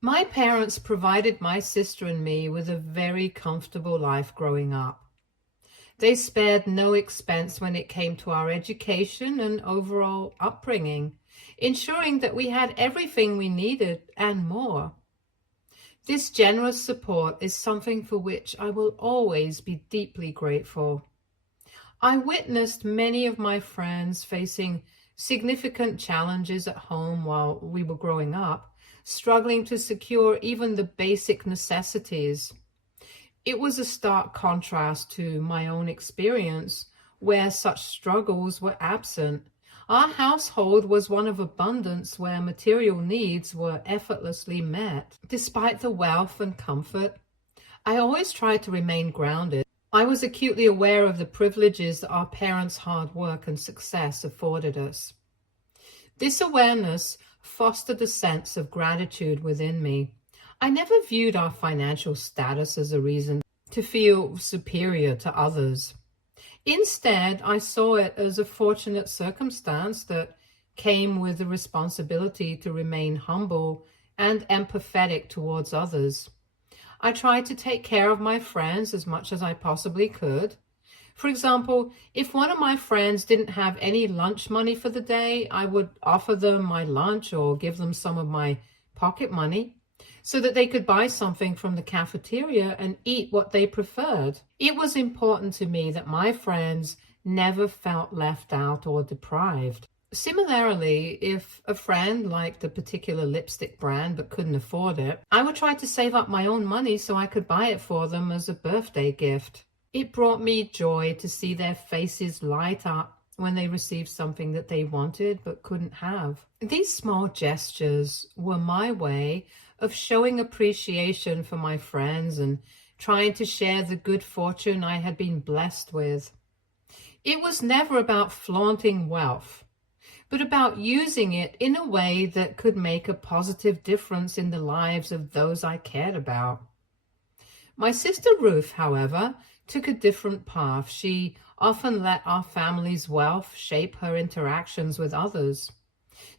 My parents provided my sister and me with a very comfortable life growing up. They spared no expense when it came to our education and overall upbringing, ensuring that we had everything we needed and more. This generous support is something for which I will always be deeply grateful. I witnessed many of my friends facing significant challenges at home while we were growing up, struggling to secure even the basic necessities. It was a stark contrast to my own experience, where such struggles were absent. Our household was one of abundance where material needs were effortlessly met. Despite the wealth and comfort, I always tried to remain grounded. I was acutely aware of the privileges that our parents' hard work and success afforded us. This awareness fostered a sense of gratitude within me. I never viewed our financial status as a reason to feel superior to others. Instead, I saw it as a fortunate circumstance that came with the responsibility to remain humble and empathetic towards others. I tried to take care of my friends as much as I possibly could. For example, if one of my friends didn't have any lunch money for the day, I would offer them my lunch or give them some of my pocket money so that they could buy something from the cafeteria and eat what they preferred. It was important to me that my friends never felt left out or deprived. Similarly, if a friend liked a particular lipstick brand but couldn't afford it, I would try to save up my own money so I could buy it for them as a birthday gift. It brought me joy to see their faces light up when they received something that they wanted but couldn't have. These small gestures were my way of showing appreciation for my friends and trying to share the good fortune I had been blessed with. It was never about flaunting wealth, but about using it in a way that could make a positive difference in the lives of those I cared about. My sister Ruth, however, took a different path. She often let our family's wealth shape her interactions with others,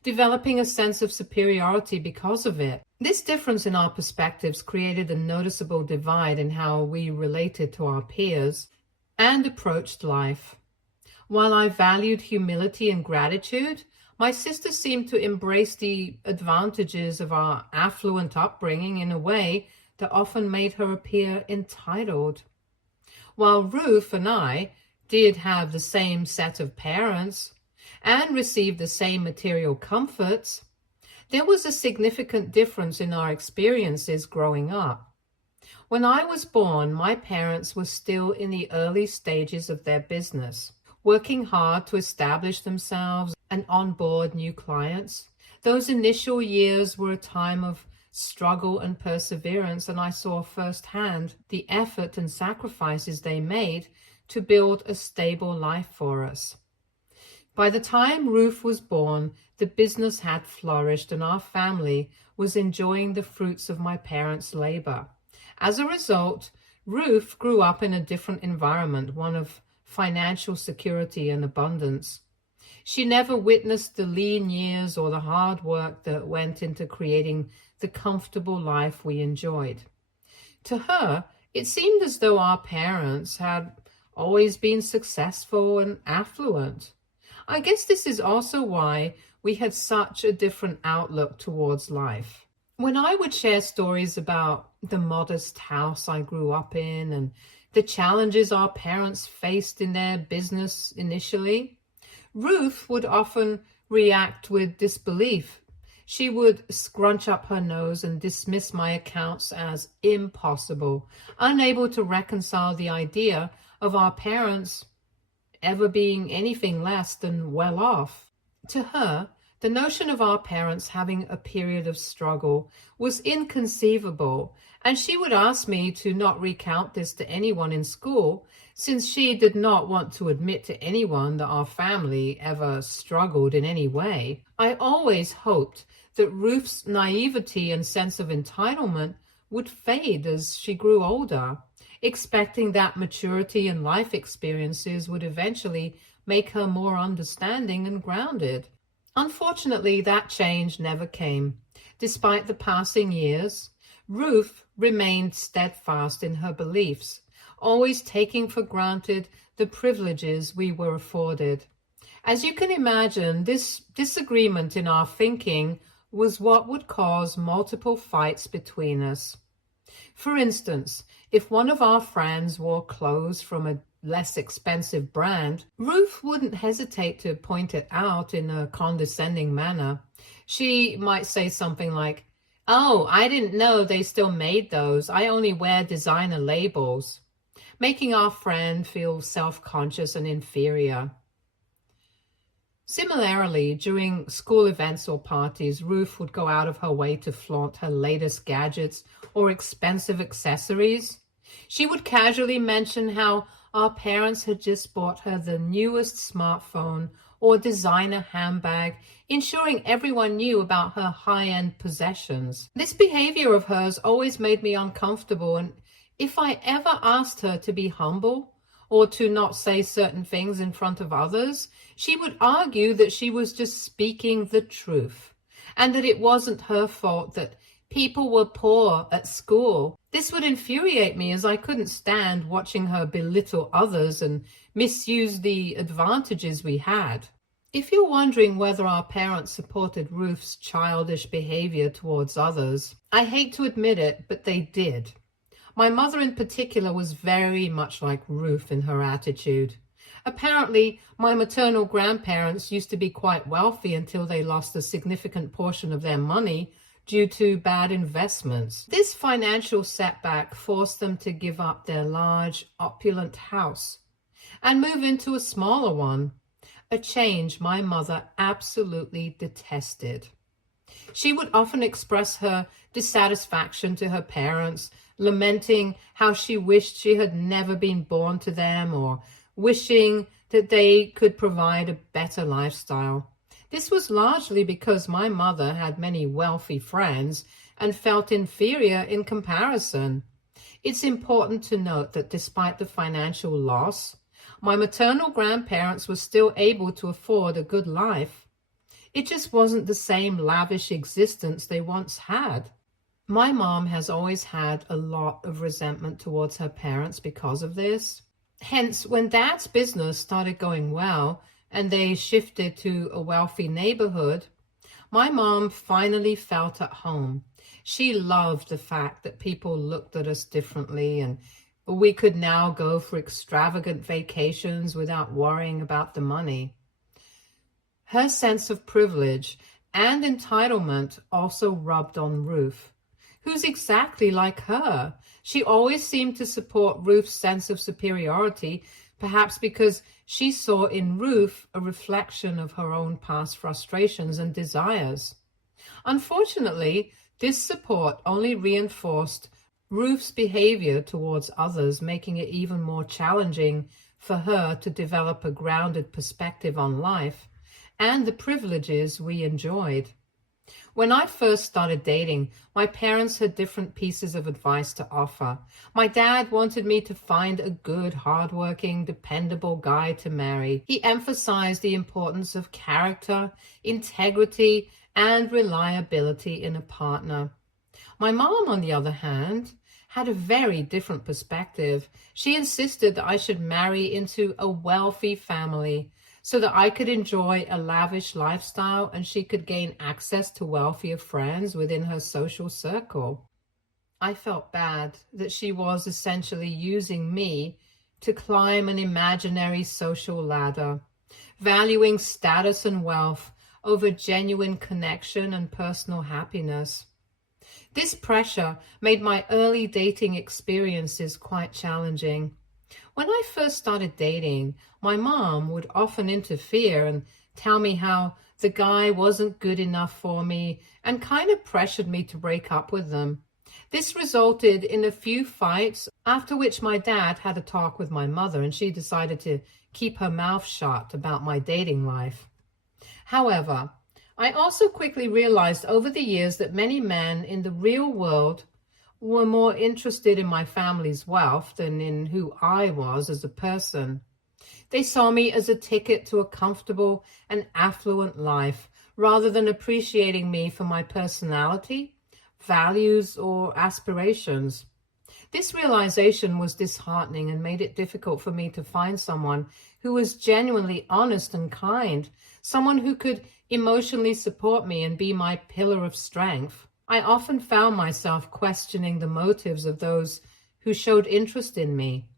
developing a sense of superiority because of it. This difference in our perspectives created a noticeable divide in how we related to our peers and approached life. While I valued humility and gratitude, my sister seemed to embrace the advantages of our affluent upbringing in a way that often made her appear entitled. While Ruth and I did have the same set of parents and received the same material comforts, there was a significant difference in our experiences growing up. When I was born, my parents were still in the early stages of their business, working hard to establish themselves and onboard new clients. Those initial years were a time of struggle and perseverance, and I saw firsthand the effort and sacrifices they made to build a stable life for us. By the time Ruth was born, the business had flourished and our family was enjoying the fruits of my parents' labor. As a result, Ruth grew up in a different environment, one of financial security and abundance. She never witnessed the lean years or the hard work that went into creating the comfortable life we enjoyed. To her, it seemed as though our parents had always been successful and affluent. I guess this is also why we had such a different outlook towards life. When I would share stories about the modest house I grew up in and the challenges our parents faced in their business initially, Ruth would often react with disbelief. She would scrunch up her nose and dismiss my accounts as impossible, unable to reconcile the idea of our parents ever being anything less than well off. To her, the notion of our parents having a period of struggle was inconceivable, and she would ask me to not recount this to anyone in school, since she did not want to admit to anyone that our family ever struggled in any way. I always hoped that Ruth's naivety and sense of entitlement would fade as she grew older, expecting that maturity and life experiences would eventually make her more understanding and grounded. Unfortunately, that change never came. Despite the passing years, Ruth remained steadfast in her beliefs, always taking for granted the privileges we were afforded. As you can imagine, this disagreement in our thinking was what would cause multiple fights between us. For instance, if one of our friends wore clothes from a less expensive brand, Ruth wouldn't hesitate to point it out in a condescending manner. She might say something like, "Oh, I didn't know they still made those. I only wear designer labels," making our friend feel self-conscious and inferior. Similarly, during school events or parties, Ruth would go out of her way to flaunt her latest gadgets or expensive accessories. She would casually mention how our parents had just bought her the newest smartphone or designer handbag, ensuring everyone knew about her high-end possessions. This behavior of hers always made me uncomfortable, and if I ever asked her to be humble or to not say certain things in front of others, she would argue that she was just speaking the truth and that it wasn't her fault that people were poor at school. This would infuriate me, as I couldn't stand watching her belittle others and misuse the advantages we had. If you're wondering whether our parents supported Ruth's childish behavior towards others, I hate to admit it, but they did. My mother in particular was very much like Ruth in her attitude. Apparently, my maternal grandparents used to be quite wealthy until they lost a significant portion of their money due to bad investments. This financial setback forced them to give up their large, opulent house and move into a smaller one, a change my mother absolutely detested. She would often express her dissatisfaction to her parents, lamenting how she wished she had never been born to them or wishing that they could provide a better lifestyle. This was largely because my mother had many wealthy friends and felt inferior in comparison. It's important to note that despite the financial loss, my maternal grandparents were still able to afford a good life. It just wasn't the same lavish existence they once had. My mom has always had a lot of resentment towards her parents because of this. Hence, when Dad's business started going well and they shifted to a wealthy neighborhood, my mom finally felt at home. She loved the fact that people looked at us differently and we could now go for extravagant vacations without worrying about the money. Her sense of privilege and entitlement also rubbed on Ruth, who's exactly like her. She always seemed to support Ruth's sense of superiority, perhaps because she saw in Ruth a reflection of her own past frustrations and desires. Unfortunately, this support only reinforced Ruth's behavior towards others, making it even more challenging for her to develop a grounded perspective on life and the privileges we enjoyed. When I first started dating, my parents had different pieces of advice to offer. My dad wanted me to find a good, hardworking, dependable guy to marry. He emphasized the importance of character, integrity, and reliability in a partner. My mom, on the other hand, had a very different perspective. She insisted that I should marry into a wealthy family so that I could enjoy a lavish lifestyle and she could gain access to wealthier friends within her social circle. I felt bad that she was essentially using me to climb an imaginary social ladder, valuing status and wealth over genuine connection and personal happiness. This pressure made my early dating experiences quite challenging. When I first started dating, my mom would often interfere and tell me how the guy wasn't good enough for me and kind of pressured me to break up with them. This resulted in a few fights, after which my dad had a talk with my mother and she decided to keep her mouth shut about my dating life. However, I also quickly realized over the years that many men in the real world were more interested in my family's wealth than in who I was as a person. They saw me as a ticket to a comfortable and affluent life, rather than appreciating me for my personality, values, or aspirations. This realization was disheartening and made it difficult for me to find someone who was genuinely honest and kind, someone who could emotionally support me and be my pillar of strength. I often found myself questioning the motives of those who showed interest in me,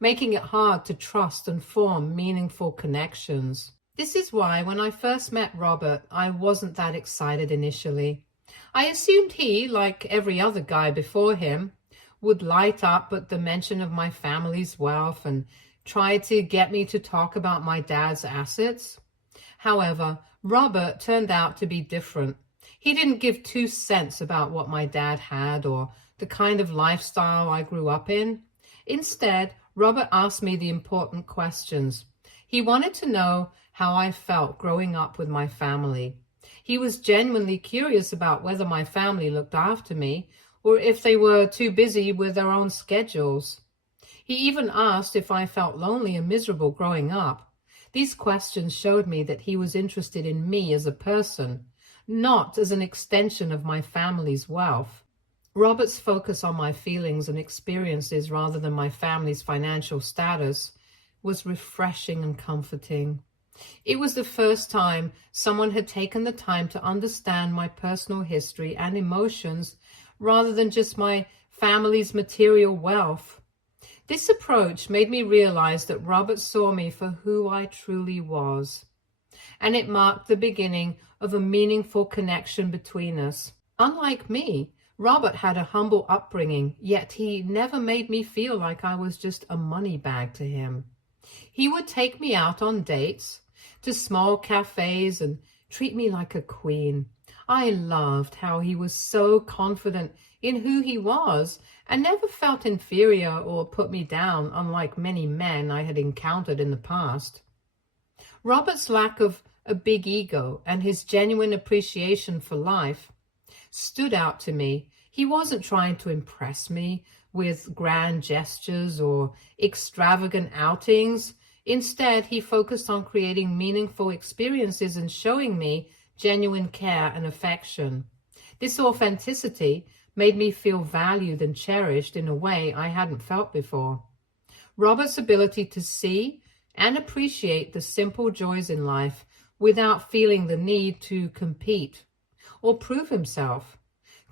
making it hard to trust and form meaningful connections. This is why when I first met Robert, I wasn't that excited initially. I assumed he, like every other guy before him, would light up at the mention of my family's wealth and try to get me to talk about my dad's assets. However, Robert turned out to be different. He didn't give 2 cents about what my dad had or the kind of lifestyle I grew up in. Instead, Robert asked me the important questions. He wanted to know how I felt growing up with my family. He was genuinely curious about whether my family looked after me or if they were too busy with their own schedules. He even asked if I felt lonely and miserable growing up. These questions showed me that he was interested in me as a person, not as an extension of my family's wealth. Robert's focus on my feelings and experiences rather than my family's financial status was refreshing and comforting. It was the first time someone had taken the time to understand my personal history and emotions rather than just my family's material wealth. This approach made me realize that Robert saw me for who I truly was, and it marked the beginning of a meaningful connection between us. Unlike me, Robert had a humble upbringing, yet he never made me feel like I was just a money bag to him. He would take me out on dates, to small cafes, and treat me like a queen. I loved how he was so confident in who he was and never felt inferior or put me down, unlike many men I had encountered in the past. Robert's lack of a big ego and his genuine appreciation for life stood out to me. He wasn't trying to impress me with grand gestures or extravagant outings. Instead, he focused on creating meaningful experiences and showing me genuine care and affection. This authenticity made me feel valued and cherished in a way I hadn't felt before. Robert's ability to see and appreciate the simple joys in life without feeling the need to compete or prove himself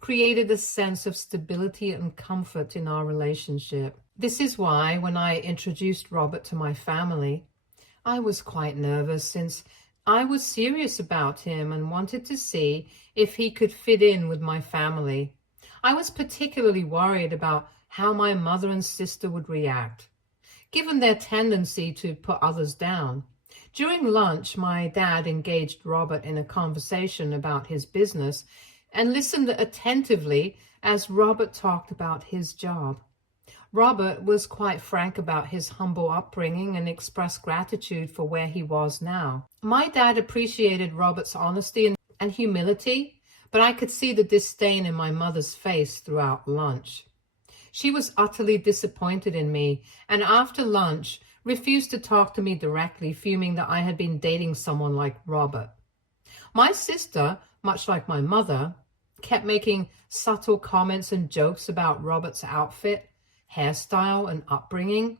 created a sense of stability and comfort in our relationship. This is why when I introduced Robert to my family, I was quite nervous since I was serious about him and wanted to see if he could fit in with my family. I was particularly worried about how my mother and sister would react, given their tendency to put others down. During lunch, my dad engaged Robert in a conversation about his business and listened attentively as Robert talked about his job. Robert was quite frank about his humble upbringing and expressed gratitude for where he was now. My dad appreciated Robert's honesty and humility, but I could see the disdain in my mother's face throughout lunch. She was utterly disappointed in me, and after lunch refused to talk to me directly, fuming that I had been dating someone like Robert. My sister, much like my mother, kept making subtle comments and jokes about Robert's outfit, hairstyle, and upbringing.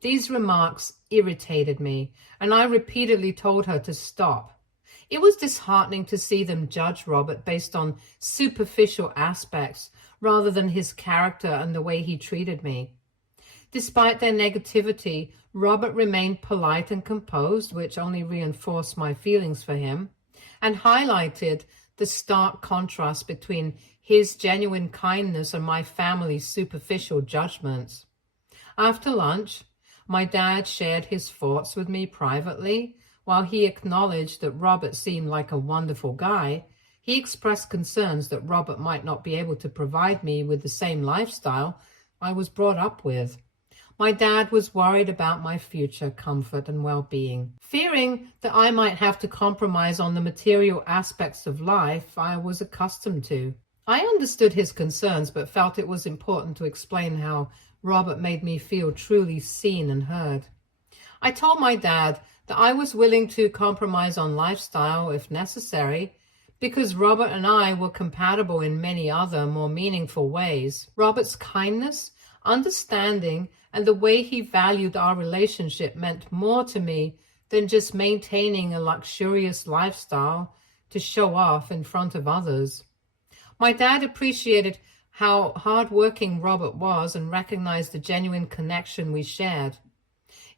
These remarks irritated me, and I repeatedly told her to stop. It was disheartening to see them judge Robert based on superficial aspects rather than his character and the way he treated me. Despite their negativity, Robert remained polite and composed, which only reinforced my feelings for him, and highlighted the stark contrast between his genuine kindness and my family's superficial judgments. After lunch, my dad shared his thoughts with me privately. While he acknowledged that Robert seemed like a wonderful guy, he expressed concerns that Robert might not be able to provide me with the same lifestyle I was brought up with. My dad was worried about my future comfort and well-being. Fearing that I might have to compromise on the material aspects of life I was accustomed to. I understood his concerns, but felt it was important to explain how Robert made me feel truly seen and heard. I told my dad that I was willing to compromise on lifestyle if necessary, because Robert and I were compatible in many other more meaningful ways. Robert's kindness, understanding, and the way he valued our relationship meant more to me than just maintaining a luxurious lifestyle to show off in front of others. My dad appreciated how hardworking Robert was and recognized the genuine connection we shared.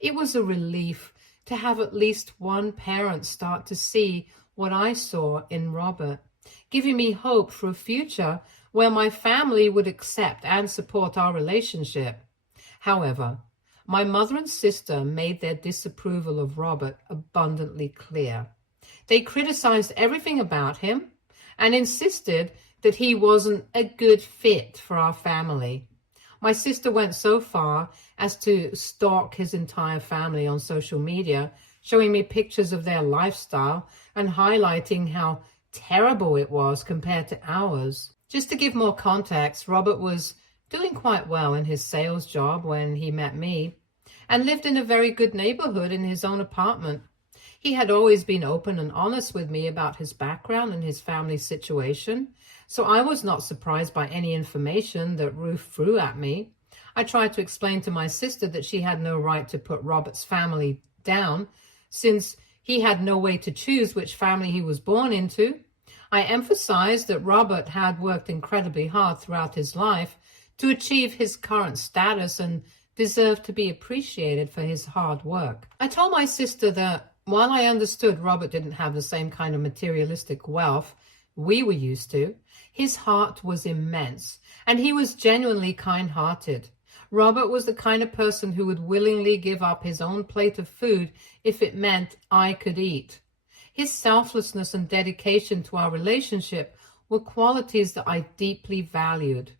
It was a relief to have at least one parent start to see what I saw in Robert, giving me hope for a future where my family would accept and support our relationship. However, my mother and sister made their disapproval of Robert abundantly clear. They criticized everything about him and insisted that he wasn't a good fit for our family. My sister went so far as to stalk his entire family on social media, showing me pictures of their lifestyle and highlighting how terrible it was compared to ours. Just to give more context, Robert was doing quite well in his sales job when he met me and lived in a very good neighborhood in his own apartment. He had always been open and honest with me about his background and his family situation, so I was not surprised by any information that Ruth threw at me. I tried to explain to my sister that she had no right to put Robert's family down, since he had no way to choose which family he was born into. I emphasized that Robert had worked incredibly hard throughout his life to achieve his current status and deserved to be appreciated for his hard work. I told my sister that while I understood Robert didn't have the same kind of materialistic wealth we were used to, his heart was immense, and he was genuinely kind-hearted. Robert was the kind of person who would willingly give up his own plate of food if it meant I could eat. His selflessness and dedication to our relationship were qualities that I deeply valued.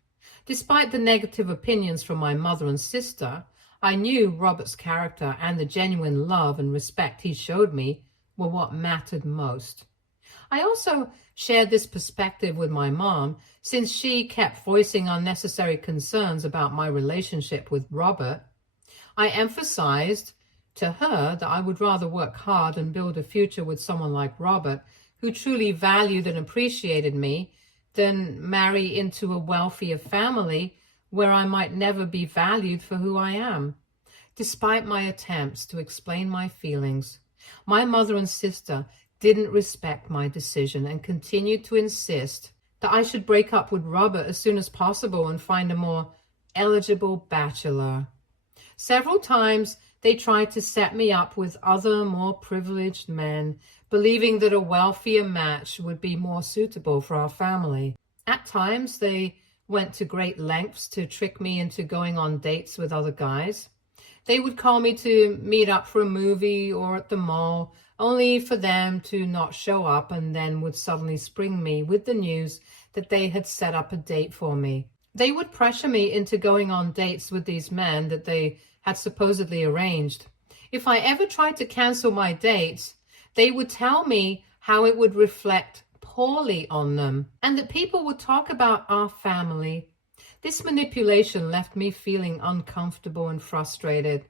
Despite the negative opinions from my mother and sister, I knew Robert's character and the genuine love and respect he showed me were what mattered most. I also shared this perspective with my mom, since she kept voicing unnecessary concerns about my relationship with Robert. I emphasized to her that I would rather work hard and build a future with someone like Robert, who truly valued and appreciated me, than marry into a wealthier family where I might never be valued for who I am. Despite my attempts to explain my feelings, my mother and sister didn't respect my decision and continued to insist that I should break up with Robert as soon as possible and find a more eligible bachelor. Several times they tried to set me up with other more privileged men, believing that a wealthier match would be more suitable for our family. At times they went to great lengths to trick me into going on dates with other guys. They would call me to meet up for a movie or at the mall, only for them to not show up, and then would suddenly spring me with the news that they had set up a date for me. They would pressure me into going on dates with these men that they had supposedly arranged. If I ever tried to cancel my dates, they would tell me how it would reflect poorly on them and that people would talk about our family. This manipulation left me feeling uncomfortable and frustrated,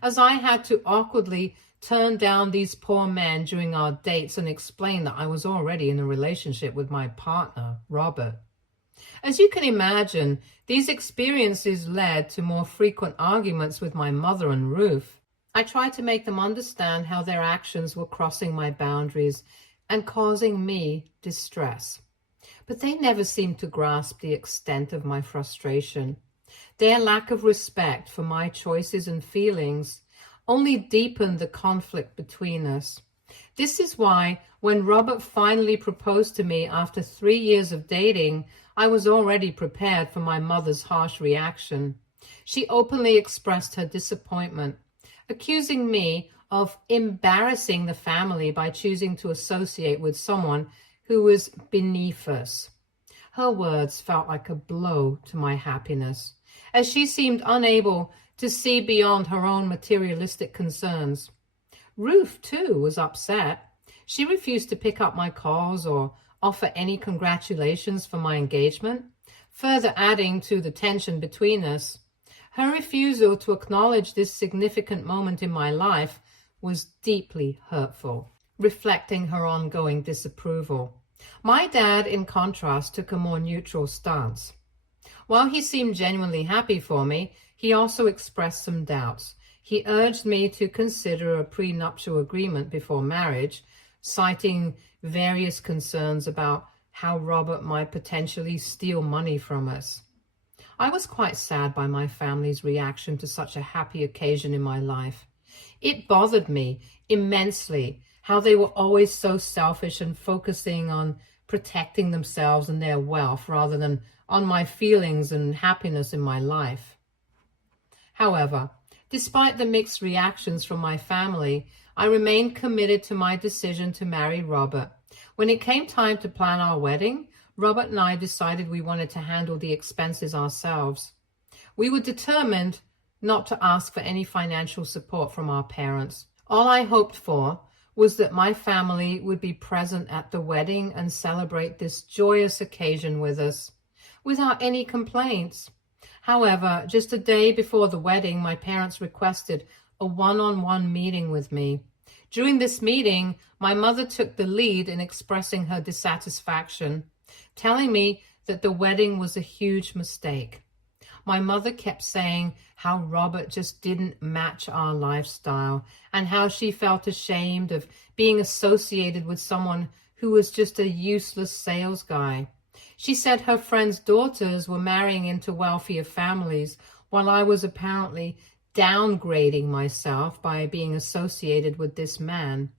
as I had to awkwardly turn down these poor men during our dates and explain that I was already in a relationship with my partner, Robert. As you can imagine, these experiences led to more frequent arguments with my mother and Ruth. I tried to make them understand how their actions were crossing my boundaries and causing me distress. But they never seemed to grasp the extent of my frustration. Their lack of respect for my choices and feelings only deepened the conflict between us. This is why, when Robert finally proposed to me after 3 years of dating, I was already prepared for my mother's harsh reaction. She openly expressed her disappointment, accusing me of embarrassing the family by choosing to associate with someone who was beneath us. Her words felt like a blow to my happiness, as she seemed unable to see beyond her own materialistic concerns. Ruth, too, was upset. She refused to pick up my calls or offer any congratulations for my engagement, further adding to the tension between us. Her refusal to acknowledge this significant moment in my life was deeply hurtful, reflecting her ongoing disapproval. My dad, in contrast, took a more neutral stance. While he seemed genuinely happy for me, he also expressed some doubts. He urged me to consider a prenuptial agreement before marriage, citing various concerns about how Robert might potentially steal money from us. I was quite sad by my family's reaction to such a happy occasion in my life. It bothered me immensely how they were always so selfish and focusing on protecting themselves and their wealth rather than on my feelings and happiness in my life. However, despite the mixed reactions from my family, I remained committed to my decision to marry Robert. When it came time to plan our wedding, Robert and I decided we wanted to handle the expenses ourselves. We were determined not to ask for any financial support from our parents. All I hoped for was that my family would be present at the wedding and celebrate this joyous occasion with us, without any complaints. However, just a day before the wedding, my parents requested a one-on-one meeting with me. During this meeting, my mother took the lead in expressing her dissatisfaction, telling me that the wedding was a huge mistake. My mother kept saying how Robert just didn't match our lifestyle and how she felt ashamed of being associated with someone who was just a useless sales guy. She said her friends' daughters were marrying into wealthier families while I was apparently downgrading myself by being associated with this man.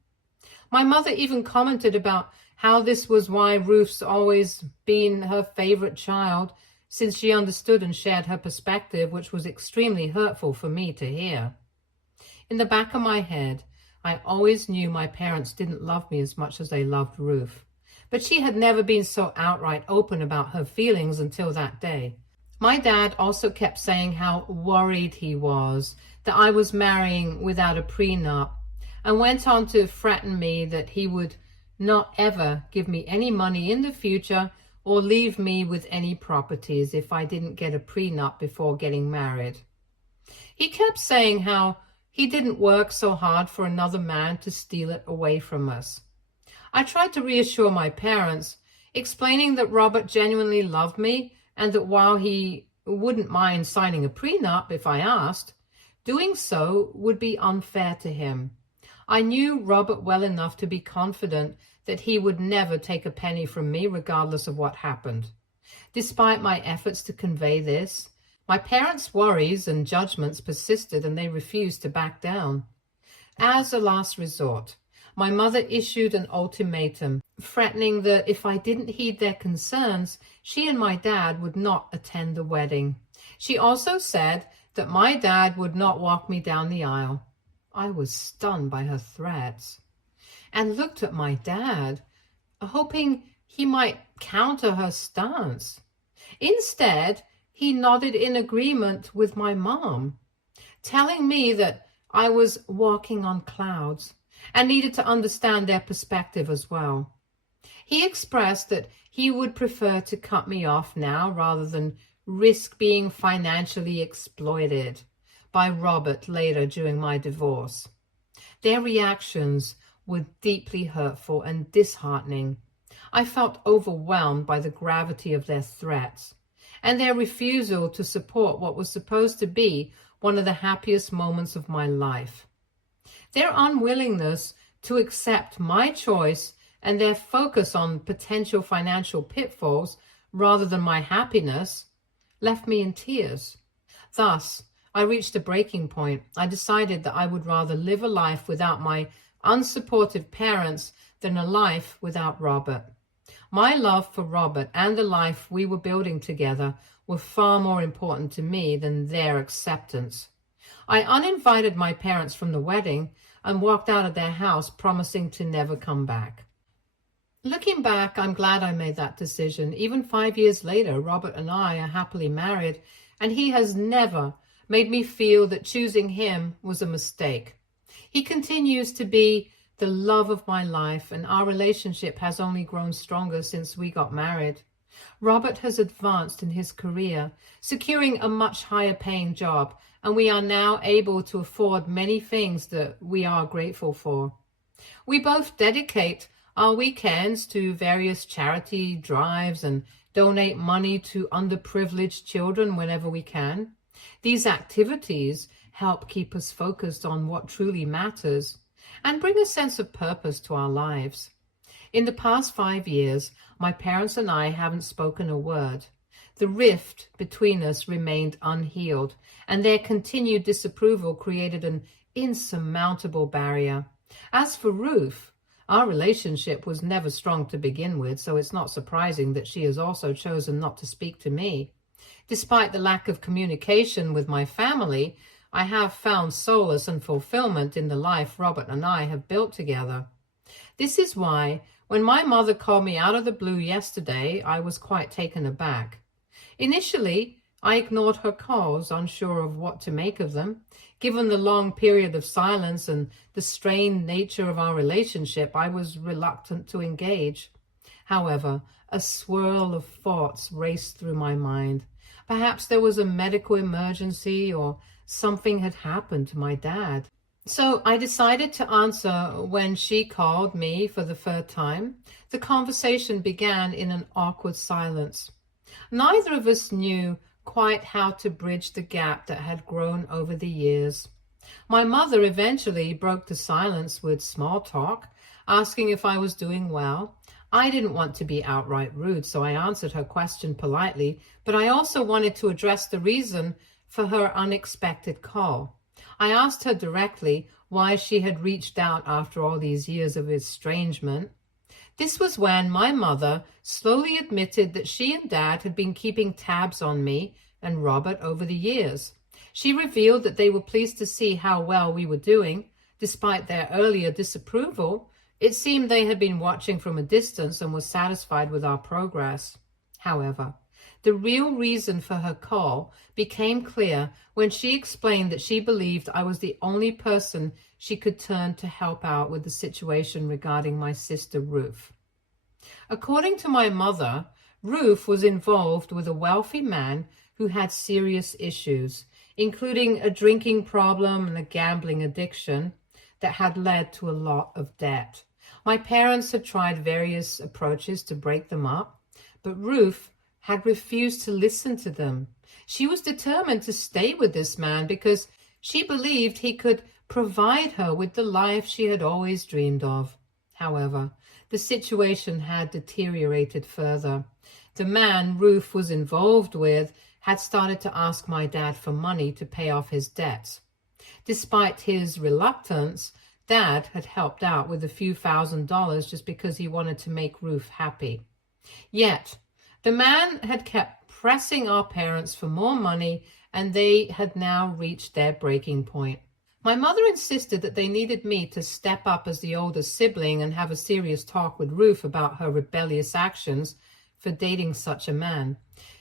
My mother even commented about how this was why Ruth's always been her favorite child, since she understood and shared her perspective, which was extremely hurtful for me to hear. In the back of my head, I always knew my parents didn't love me as much as they loved Ruth, but she had never been so outright open about her feelings until that day. My dad also kept saying how worried he was that I was marrying without a prenup, and went on to threaten me that he would not ever give me any money in the future or leave me with any properties if I didn't get a prenup before getting married. He kept saying how he didn't work so hard for another man to steal it away from us. I tried to reassure my parents, explaining that Robert genuinely loved me and that while he wouldn't mind signing a prenup if I asked, doing so would be unfair to him. I knew Robert well enough to be confident that he would never take a penny from me regardless of what happened. Despite my efforts to convey this, my parents' worries and judgments persisted and they refused to back down. As a last resort, my mother issued an ultimatum, threatening that if I didn't heed their concerns, she and my dad would not attend the wedding. She also said that my dad would not walk me down the aisle. I was stunned by her threats and looked at my dad, hoping he might counter her stance. Instead, he nodded in agreement with my mom, telling me that I was walking on clouds and needed to understand their perspective as well. He expressed that he would prefer to cut me off now rather than risk being financially exploited by Robert later during my divorce. Their reactions were deeply hurtful and disheartening. I felt overwhelmed by the gravity of their threats and their refusal to support what was supposed to be one of the happiest moments of my life. Their unwillingness to accept my choice and their focus on potential financial pitfalls rather than my happiness left me in tears. Thus, I reached a breaking point. I decided that I would rather live a life without my unsupportive parents than a life without Robert. My love for Robert and the life we were building together were far more important to me than their acceptance. I uninvited my parents from the wedding and walked out of their house, promising to never come back. Looking back, I'm glad I made that decision. Even 5 years later, Robert and I are happily married, and he has never made me feel that choosing him was a mistake. He continues to be the love of my life, and our relationship has only grown stronger since we got married. Robert has advanced in his career, securing a much higher paying job, and we are now able to afford many things that we are grateful for. We both dedicate our weekends to various charity drives and donate money to underprivileged children whenever we can. These activities help keep us focused on what truly matters and bring a sense of purpose to our lives. In the past 5 years, my parents and I haven't spoken a word. The rift between us remained unhealed, and their continued disapproval created an insurmountable barrier. As for Ruth, our relationship was never strong to begin with, so it's not surprising that she has also chosen not to speak to me. Despite the lack of communication with my family, I have found solace and fulfillment in the life Robert and I have built together. This is why, when my mother called me out of the blue yesterday, I was quite taken aback. Initially, I ignored her calls, unsure of what to make of them. Given the long period of silence and the strained nature of our relationship, I was reluctant to engage. However, a swirl of thoughts raced through my mind. Perhaps there was a medical emergency or something had happened to my dad. So I decided to answer when she called me for the third time. The conversation began in an awkward silence. Neither of us knew quite how to bridge the gap that had grown over the years. My mother eventually broke the silence with small talk, asking if I was doing well. I didn't want to be outright rude, so I answered her question politely, but I also wanted to address the reason for her unexpected call. I asked her directly why she had reached out after all these years of estrangement. This was when my mother slowly admitted that she and Dad had been keeping tabs on me and Robert over the years. She revealed that they were pleased to see how well we were doing. Despite their earlier disapproval, it seemed they had been watching from a distance and were satisfied with our progress. However, the real reason for her call became clear when she explained that she believed I was the only person she could turn to help out with the situation regarding my sister Ruth. According to my mother, Ruth was involved with a wealthy man who had serious issues, including a drinking problem and a gambling addiction that had led to a lot of debt. My parents had tried various approaches to break them up, but Ruth had refused to listen to them. She was determined to stay with this man because she believed he could provide her with the life she had always dreamed of. However, the situation had deteriorated further. The man Ruth was involved with had started to ask my dad for money to pay off his debts. Despite his reluctance, Dad had helped out with a few $1,000s just because he wanted to make Ruth happy. Yet, the man had kept pressing our parents for more money, and they had now reached their breaking point. My mother insisted that they needed me to step up as the older sibling and have a serious talk with Ruth about her rebellious actions for dating such a man.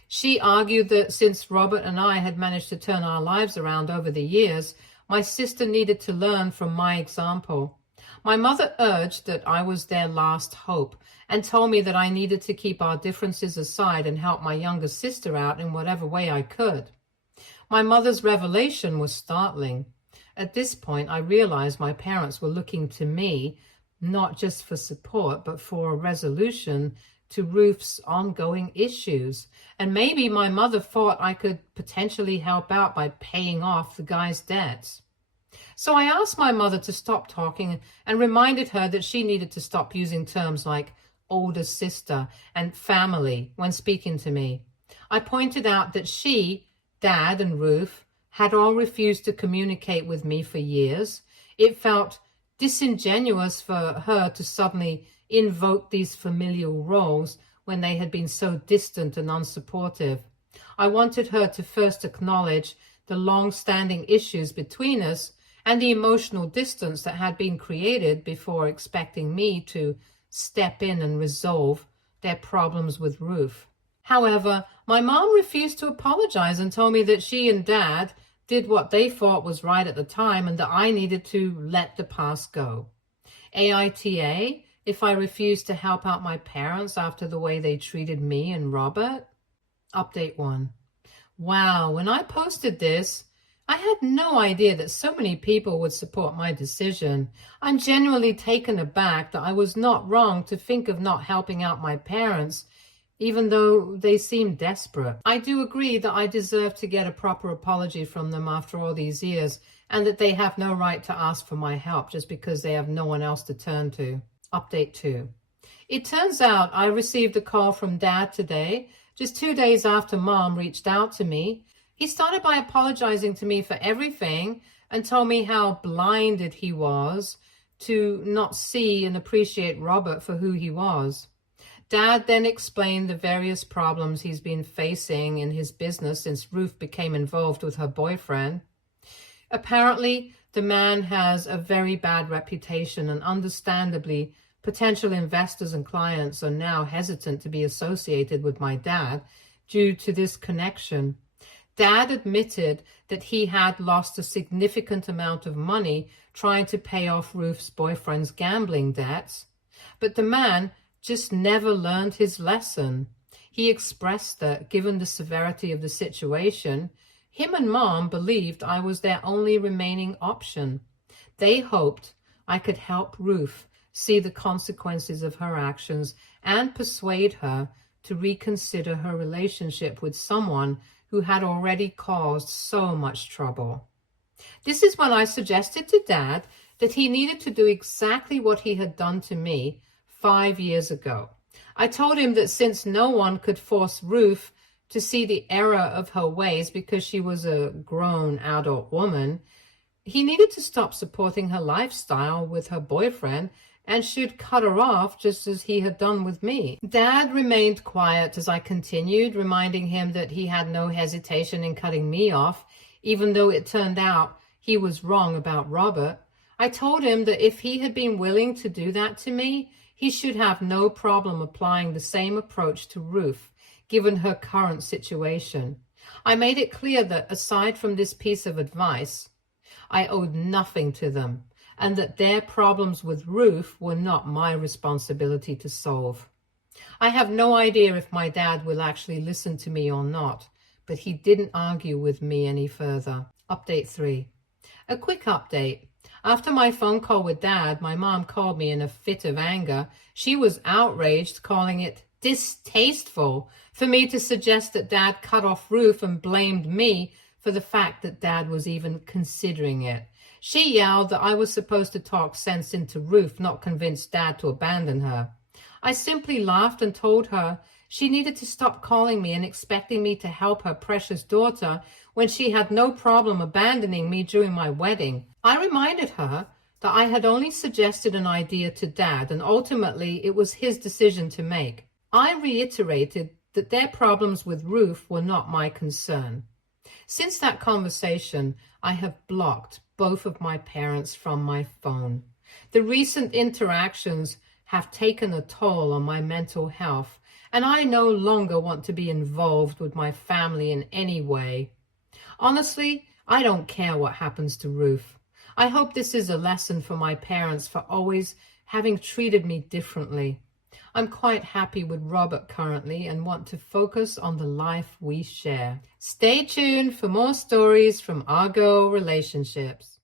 She argued that since Robert and I had managed to turn our lives around over the years, my sister needed to learn from my example. My mother urged that I was their last hope and told me that I needed to keep our differences aside and help my younger sister out in whatever way I could. My mother's revelation was startling. At this point, I realized my parents were looking to me, not just for support, but for a resolution to Ruth's ongoing issues. And maybe my mother thought I could potentially help out by paying off the guy's debts. So I asked my mother to stop talking and reminded her that she needed to stop using terms like older sister and family when speaking to me. I pointed out that she, Dad, and Ruth had all refused to communicate with me for years. It felt disingenuous for her to suddenly invoke these familial roles when they had been so distant and unsupportive. I wanted her to first acknowledge the long-standing issues between us and the emotional distance that had been created before expecting me to step in and resolve their problems with Ruth. However, my mom refused to apologize and told me that she and Dad did what they thought was right at the time and that I needed to let the past go. AITA, if I refused to help out my parents after the way they treated me and Robert? Update 1. Wow, when I posted this, I had no idea that so many people would support my decision. I'm genuinely taken aback that I was not wrong to think of not helping out my parents, even though they seemed desperate. I do agree that I deserve to get a proper apology from them after all these years, and that they have no right to ask for my help just because they have no one else to turn to. Update 2. It turns out I received a call from Dad today, just 2 days after Mom reached out to me. He started by apologizing to me for everything and told me how blinded he was to not see and appreciate Robert for who he was. Dad then explained the various problems he's been facing in his business since Ruth became involved with her boyfriend. Apparently, the man has a very bad reputation, and understandably, potential investors and clients are now hesitant to be associated with my dad due to this connection. Dad admitted that he had lost a significant amount of money trying to pay off Ruth's boyfriend's gambling debts, but the man just never learned his lesson. He expressed that, given the severity of the situation, him and Mom believed I was their only remaining option. They hoped I could help Ruth see the consequences of her actions and persuade her to reconsider her relationship with someone who had already caused so much trouble. This is when I suggested to Dad that he needed to do exactly what he had done to me 5 years ago. I told him that since no one could force Ruth to see the error of her ways because she was a grown adult woman, he needed to stop supporting her lifestyle with her boyfriend and should cut her off just as he had done with me. Dad remained quiet as I continued, reminding him that he had no hesitation in cutting me off, even though it turned out he was wrong about Robert. I told him that if he had been willing to do that to me, he should have no problem applying the same approach to Ruth, given her current situation. I made it clear that aside from this piece of advice, I owed nothing to them, and that their problems with Ruth were not my responsibility to solve. I have no idea if my dad will actually listen to me or not, but he didn't argue with me any further. Update 3. A quick update. After my phone call with Dad, my mom called me in a fit of anger. She was outraged, calling it distasteful for me to suggest that Dad cut off Ruth, and blamed me for the fact that Dad was even considering it. She yelled that I was supposed to talk sense into Ruth, not convince Dad to abandon her. I simply laughed and told her she needed to stop calling me and expecting me to help her precious daughter when she had no problem abandoning me during my wedding. I reminded her that I had only suggested an idea to Dad, and ultimately it was his decision to make. I reiterated that their problems with Ruth were not my concern. Since that conversation, I have blocked both of my parents from my phone. The recent interactions have taken a toll on my mental health, and I no longer want to be involved with my family in any way. Honestly, I don't care what happens to Ruth. I hope this is a lesson for my parents for always having treated me differently. I'm quite happy with Robert currently and want to focus on the life we share. Stay tuned for more stories from our girl relationships.